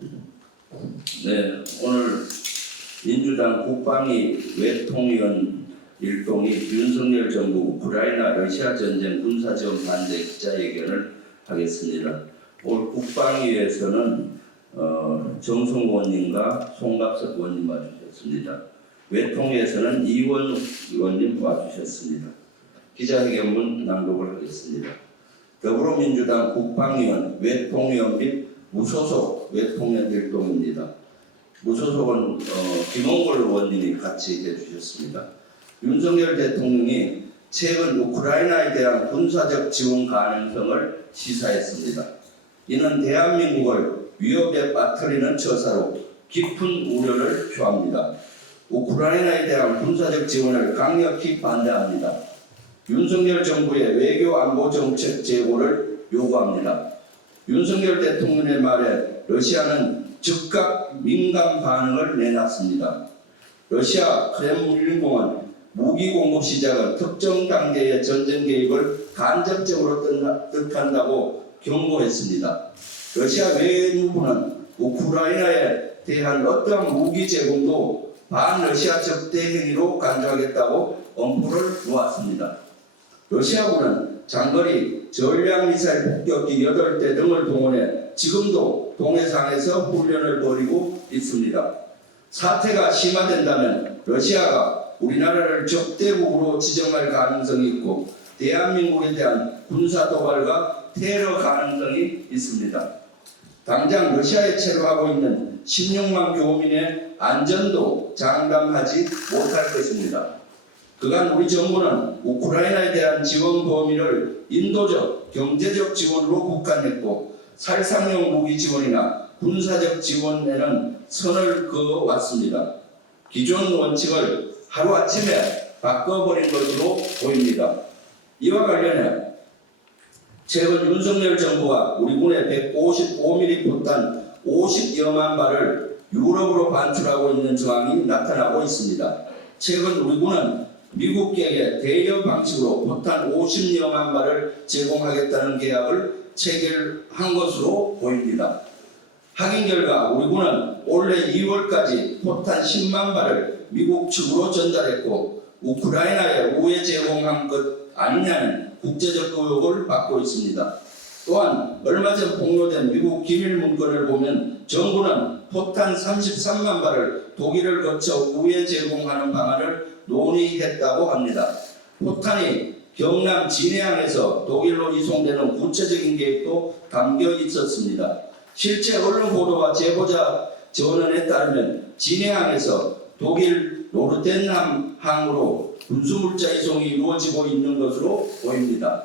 네, 오늘 민주당 국방위 외통위원 일동이 윤석열 정부 우크라이나 러시아 전쟁 군사지원 반대 기자회견을 하겠습니다. 오늘 국방위에서는 정성 의원님과 송갑석 의원님 와주셨습니다. 외통위에서는 이원 의원님 와주셨습니다. 기자회견문 낭독을 하겠습니다. 더불어민주당 국방위원 외통위원 및 무소속 외통위원 일동입니다. 무소속은 김홍걸 의원님이 같이 해주셨습니다. 윤석열 대통령이 최근 우크라이나에 대한 군사적 지원 가능성을 시사했습니다. 이는 대한민국을 위협에 빠뜨리는 처사로 깊은 우려를 표합니다. 우크라이나에 대한 군사적 지원을 강력히 반대합니다. 윤석열 정부의 외교 안보 정책 재고를 요구합니다. 윤석열 대통령의 말에 러시아는 즉각 민감 반응을 내놨습니다. 러시아 크렘린궁은 무기 공급 시작은 특정 단계의 전쟁 계획을 간접적으로 뜻한다고 경고했습니다. 러시아 외무부는 우크라이나에 대한 어떠한 무기 제공도 반러시아 적대 행위로 간주하겠다고 엄포를 놓았습니다. 러시아군은 장거리 전략미사일 폭격기 8대 등을 동원해 지금도 동해상에서 훈련을 벌이고 있습니다. 사태가 심화된다면 러시아가 우리나라를 적대국으로 지정할 가능성이 있고 대한민국에 대한 군사도발과 테러 가능성이 있습니다. 당장 러시아에 체류하고 있는 16만 교민의 안전도 장담하지 못할 것입니다. 그간 우리 정부는 우크라이나에 대한 지원 범위를 인도적, 경제적 지원으로 국한했고 살상용 무기 지원이나 군사적 지원에는 선을 그어왔습니다. 기존 원칙을 하루아침에 바꿔버린 것으로 보입니다. 이와 관련해 최근 윤석열 정부가 우리 군의 155mm 포탄 50여만 발을 유럽으로 반출하고 있는 정황이 나타나고 있습니다. 최근 우리 군은 미국에게 대여 방식으로 포탄 50여만 발을 제공하겠다는 계약을 체결한 것으로 보입니다. 확인 결과 우리 군은 올해 2월까지 포탄 10만 발을 미국 측으로 전달했고 우크라이나에 우회 제공한 것 아니냐는 국제적 의혹을 받고 있습니다. 또한 얼마 전 폭로된 미국 기밀 문건을 보면 정부는 포탄 33만 발을 독일을 거쳐 우회 제공하는 방안을 논의했다고 합니다. 포탄이 경남 진해항에서 독일로 이송되는 구체적인 계획도 담겨 있었습니다. 실제 언론 보도와 제보자 전원에 따르면 진해항에서 독일 노르텐함항으로 군수물자 이송이 이루어지고 있는 것으로 보입니다.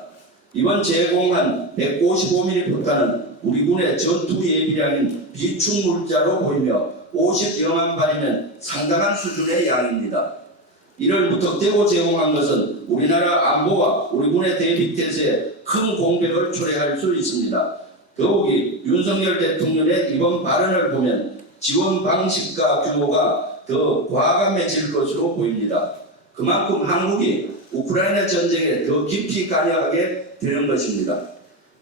이번 제공한 155mm 포탄은 우리 군의 전투 예비량인 비축 물자로 보이며 50여만 발이면 상당한 수준의 양입니다. 이를 무턱대고 제공한 것은 우리나라 안보와 우리 군의 대비태세에 큰 공백을 초래할 수 있습니다. 더욱이 윤석열 대통령의 이번 발언을 보면 지원 방식과 규모가 더 과감해질 것으로 보입니다. 그만큼 한국이 우크라이나 전쟁에 더 깊이 관여하게 되는 것입니다.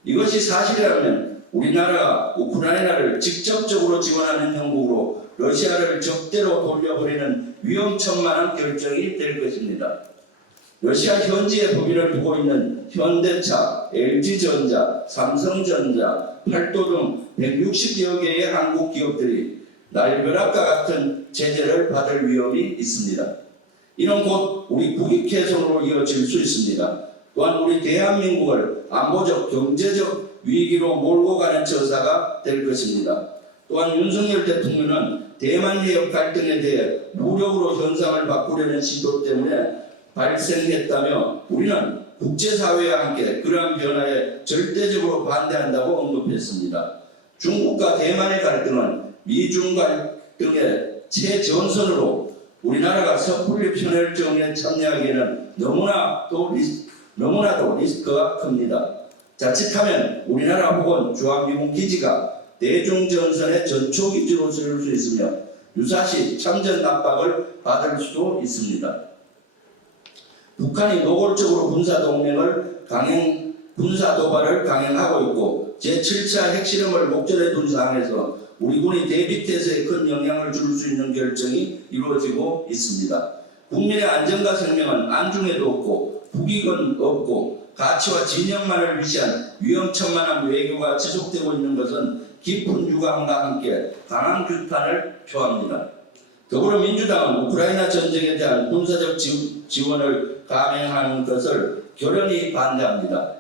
이것이 사실이라면 우리나라가 우크라이나를 직접적으로 지원하는 형국으로 러시아를 적대로 돌려버리는 위험천만한 결정이 될 것입니다. 러시아 현지에 법인을 두고 있는 현대차, LG전자, 삼성전자, 팔도 등 160여 개의 한국 기업들이 날벼락과 같은 제재를 받을 위험이 있습니다. 이는 곧 우리 국익 훼손으로 이어질 수 있습니다. 또한 우리 대한민국을 안보적, 경제적 위기로 몰고 가는 처사가 될 것입니다. 또한 윤석열 대통령은 대만 해협 갈등에 대해 무력으로 현상을 바꾸려는 시도 때문에 발생했다며 우리는 국제사회와 함께 그러한 변화에 절대적으로 반대한다고 언급했습니다. 중국과 대만의 갈등은 미중 갈등의 최전선으로 우리나라가 섣불리 편협정에 참여하기에는 너무나도 리스크가 큽니다. 자칫하면 우리나라 혹은 주한미군 기지가 대중전선의 전초기지로 쓰일 수 있으며 유사시 참전 압박을 받을 수도 있습니다. 북한이 노골적으로 군사동맹을 강행 군사 도발을 강행하고 있고 제7차 핵실험을 목전에 둔 상황에서 우리 군이 대비태세에 큰 영향을 줄 수 있는 결정이 이루어지고 있습니다. 국민의 안전과 생명은 안중에도 없고 국익은 없고 가치와 진영만을 위시한 위험천만한 외교가 지속되고 있는 것은 깊은 유감과 함께 강한 규탄을 표합니다. 더불어민주당은 우크라이나 전쟁에 대한 군사적 지원을 감행하는 것을 결연히 반대합니다.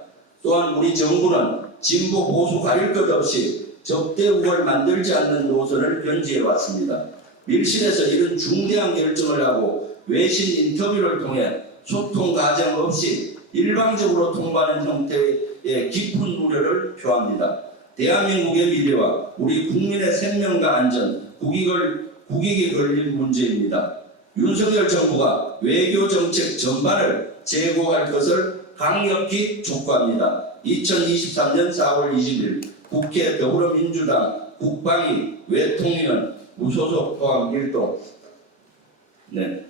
또한 우리 정부는 진보 보수 가릴 것 없이 적대국을 만들지 않는 노선을 견지해 왔습니다. 밀실에서 이런 중대한 결정을 하고 외신 인터뷰를 통해 소통 과정 없이 일방적으로 통보하는 형태의 깊은 우려를 표합니다. 대한민국의 미래와 우리 국민의 생명과 안전, 국익이 걸린 문제입니다. 윤석열 정부가 외교 정책 전반을 재고할 것을 강력히 촉구합니다. 2023년 4월 20일 국회 더불어민주당 국방위 외통위원 무소속 포함 1동. 네.